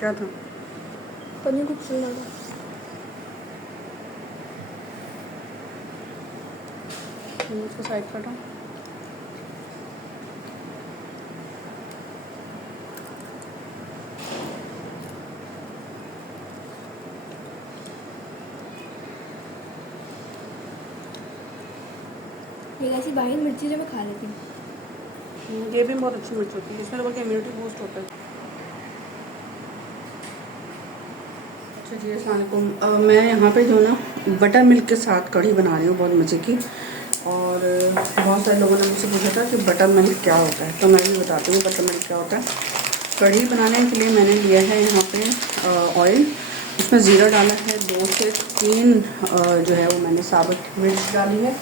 क्या था? पनीर खूब सुंदर लगा। इसको साइड काटो। एक ऐसी बाहर मिर्ची जो मैं खा लेती हूँ। ये भी बहुत अच्छी मिर्च होती है, इसमें लोगों की इम्यूनिटी बूस्ट होता है। अच्छा जी, अस्सलाम वालेकुम। मैं यहाँ पे जो ना बटर मिल्क के साथ कढ़ी बना रही हूँ, बहुत मज़े की। और बहुत सारे लोगों ने मुझसे पूछा था कि बटर मिल्क क्या होता है, तो मैं भी बताती हूँ बटर मिल्क क्या होता है। कढ़ी बनाने के लिए मैंने लिया है यहाँ पे ऑयल, इसमें ज़ीरा डाला है, 2 से 3 जो है वो मैंने साबुत मिर्च डाली है,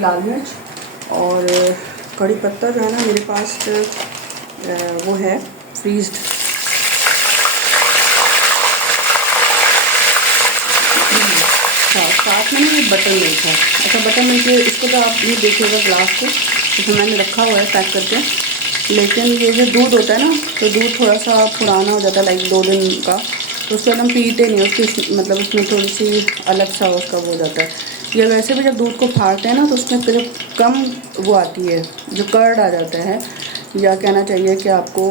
लाल मिर्च। और कड़ी पत्ता जो है ना मेरे पास वो है फ्रीज्ड। साथ में ना ये बटर मिल्क है। अच्छा, बटर मिल्क इसको तो आप ये देखिएगा ग्लास को, तो मैंने रखा हुआ है पैक करके। लेकिन ये जो दूध होता है ना, तो दूध थोड़ा सा पुराना हो जाता है, लाइक 2 दिन का, तो उसको हम पीते नहीं, उसकी मतलब उसमें थोड़ी सी अलग सा उसका वो हो जाता है। या वैसे भी जब दूध को फाड़ते हैं ना, तो उसमें जो कम वो आती है, जो कर्ड आ जाता है, या कहना चाहिए कि आपको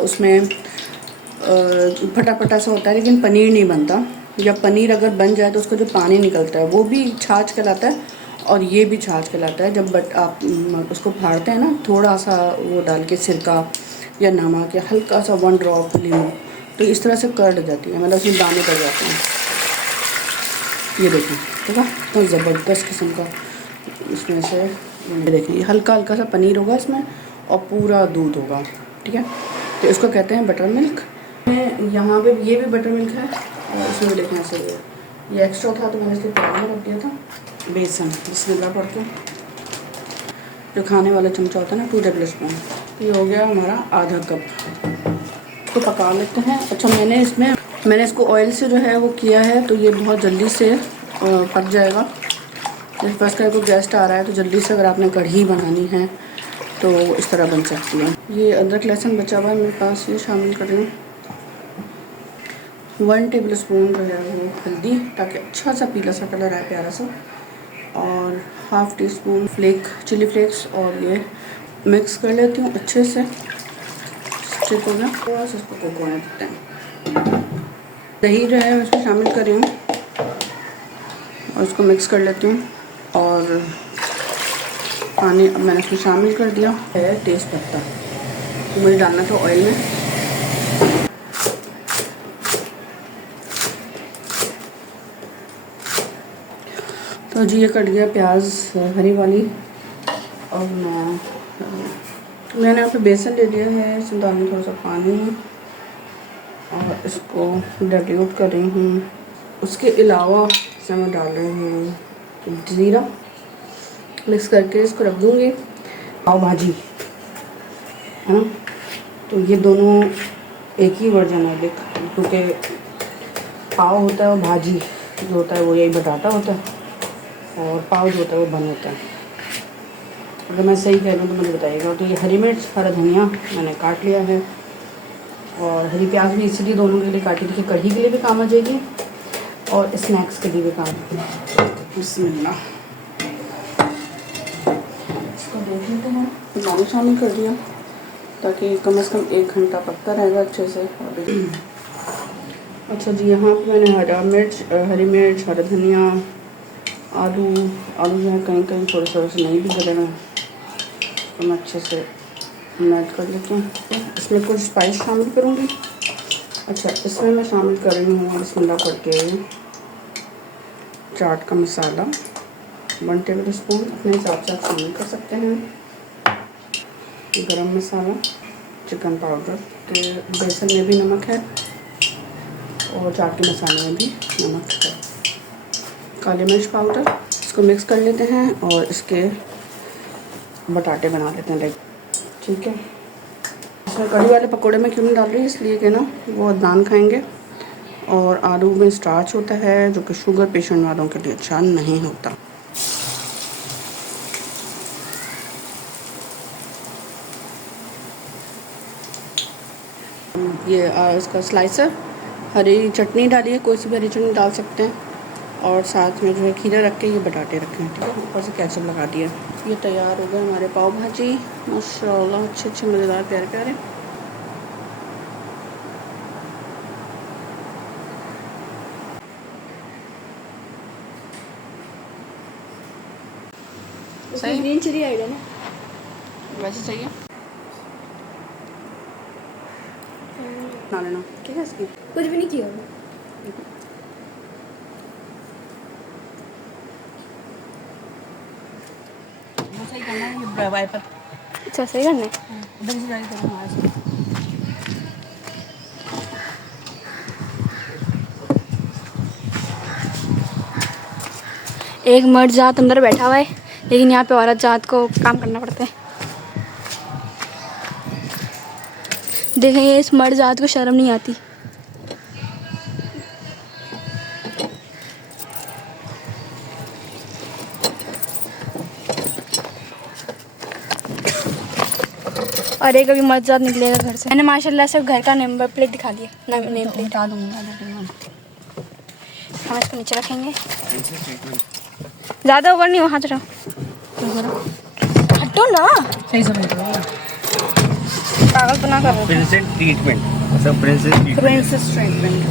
उसमें फटाफटा सा होता है, लेकिन पनीर नहीं बनता। या पनीर अगर बन जाए तो उसका जो पानी निकलता है वो भी छाछ कहलाता है, और ये भी छाछ कहलाता है। जब आप उसको फाड़ते हैं ना, थोड़ा सा वो डाल के सिरका या नमक या हल्का सा 1 ड्रॉप नींबू, तो इस तरह से कर्ड जाती है, मतलब उसमें दाने पड़ जाते हैं। ये देखिए, ठीक है, तो ज़बरदस्त किस्म का इसमें से ये देखिए, ये हल्का हल्का सा पनीर होगा इसमें, और पूरा दूध होगा, ठीक है। तो इसको कहते हैं बटर मिल्क। यहाँ पे ये भी बटर मिल्क है, और इसमें भी देखना चाहिए, ये एक्स्ट्रा था तो मैंने इसके प्याज में रख दिया था। बेसन बिस्मिल्लाह पड़ के, जो खाने वाला चमचा होता है ना, 2 टेबल स्पून। ये हो गया हमारा आधा कप। इसको पका लेते हैं। अच्छा, मैंने इसको ऑयल से जो है वो किया है, तो ये बहुत जल्दी से पक जाएगा। जैसे फर्स्ट टाइम को गेस्ट आ रहा है, तो जल्दी से अगर आपने कढ़ी बनानी है तो इस तरह बन सकती है। ये अदरक लहसुन बचा हुआ है मेरे पास, ये शामिल कर रही हूँ। 1 टेबल स्पून जो है वो हल्दी, ताकि अच्छा सा पीला सा कलर आए, प्यारा सा। और ½ टी स्पून चिली फ्लेक्स, और ये मिक्स कर लेती हूँ अच्छे से। स्टिक हो गया, थोड़ा सा इसको कुक होने देते हैं। दही जो है उसमें शामिल कर रही हूँ, और उसको मिक्स कर लेती हूँ। और पानी अब मैंने इसमें शामिल कर दिया है, तेज़ पत्ता, तो मुझे डालना था ऑयल में। तो जी, ये कट गया प्याज हरी वाली। और मैंने यहाँ पे बेसन ले लिया है, इसमें डालना थोड़ा सा पानी, और इसको डाइल्यूट कर रही हूँ। उसके अलावा इसमें मैं डाल रही हूँ ज़ीरा, मिक्स करके इसको रख दूँगी। पाव भाजी है ना, तो ये दोनों एक ही वर्जन है, क्योंकि पाव होता है वो भाजी जो होता है वो यही बताता होता है, और पाव जो होता है वो बन होता है। अगर मैं सही कह रही हूँ तो मुझे बताइएगा। तो ये हरी मिर्च, हरा धनिया मैंने काट लिया है, और हरी प्याज भी इसलिए दोनों के लिए काटी थी कि कढ़ी के लिए भी काम आ जाएगी और स्नैक्स के लिए भी काम आएगी। बिस्मिल्लाह, इसको देख लेते हैं। पानी शामिल कर दिया ताकि कम से कम 1 घंटा पकता रहेगा अच्छे से। अच्छा जी, यहाँ पे मैंने हरी मिर्च, हरा धनिया, आलू जो है कहीं कहीं थोड़े से नहीं भी गले हैं, तो मैं अच्छे से मैच कर लेती हूँ। इसमें कुछ स्पाइस शामिल करूँगी। अच्छा, इसमें मैं शामिल कर रही हूँ बिस्मिल्लाह करके चाट का मसाला 1 टेबल स्पून, अपने हिसाब से आप शामिल कर सकते हैं। गरम मसाला, चिकन पाउडर, के बेसन में भी नमक है, और चाट के मसाले में भी नमक है। काली मिर्च पाउडर, इसको मिक्स कर लेते हैं और इसके बटाटे बना लेते हैं, लाइक, ठीक है। इसमें कढ़ी वाले पकोड़े में क्यों नहीं डाल रही, इसलिए कि ना वो नान खाएंगे, और आलू में स्टार्च होता है जो कि शुगर पेशेंट वालों के लिए अच्छा नहीं होता। ये इसका स्लाइसर, हरी चटनी डाली है, कोई सी भी हरी चटनी डाल सकते हैं, और साथ में जो है खीरा रख के ये बटाटे रखे हैं, ठीक है, ऊपर से केचप लगा दिया। ये तैयार हो गए हमारे पाव भाजी, माशाल्लाह अच्छे अच्छे मज़ेदार प्यारे प्यारे। सही ग्रीन चिली आइडिया ना। वैसे सही है, बना लेना, ठीक है इसकी। कुछ भी नहीं किया होगा। वो सही करना है, ये वाइपर अच्छा सही करना है। उधर से जाके करो वहाँ से। एक मर्द जात अंदर बैठा हुआ है, लेकिन यहाँ पे औरत जात को काम करना पड़ता है। देखें, ये इस मर्द जात को शर्म नहीं आती। और एक अभी मर्द जात निकलेगा घर से। मैंने माशाल्लाह से घर का नंबर प्लेट दिखा दिया, नेम प्लेट हटा दूँगा। हम इसको नीचे रखेंगे। ज़्यादा ऊपर नहीं हो, हाथ रखो। हटो ना, सही से बैठो। पागल तो ना कर रहे हो। प्रिंसेस ट्रीटमेंट, सब प्रिंसेस ट्रीटमेंट। Princess treatment.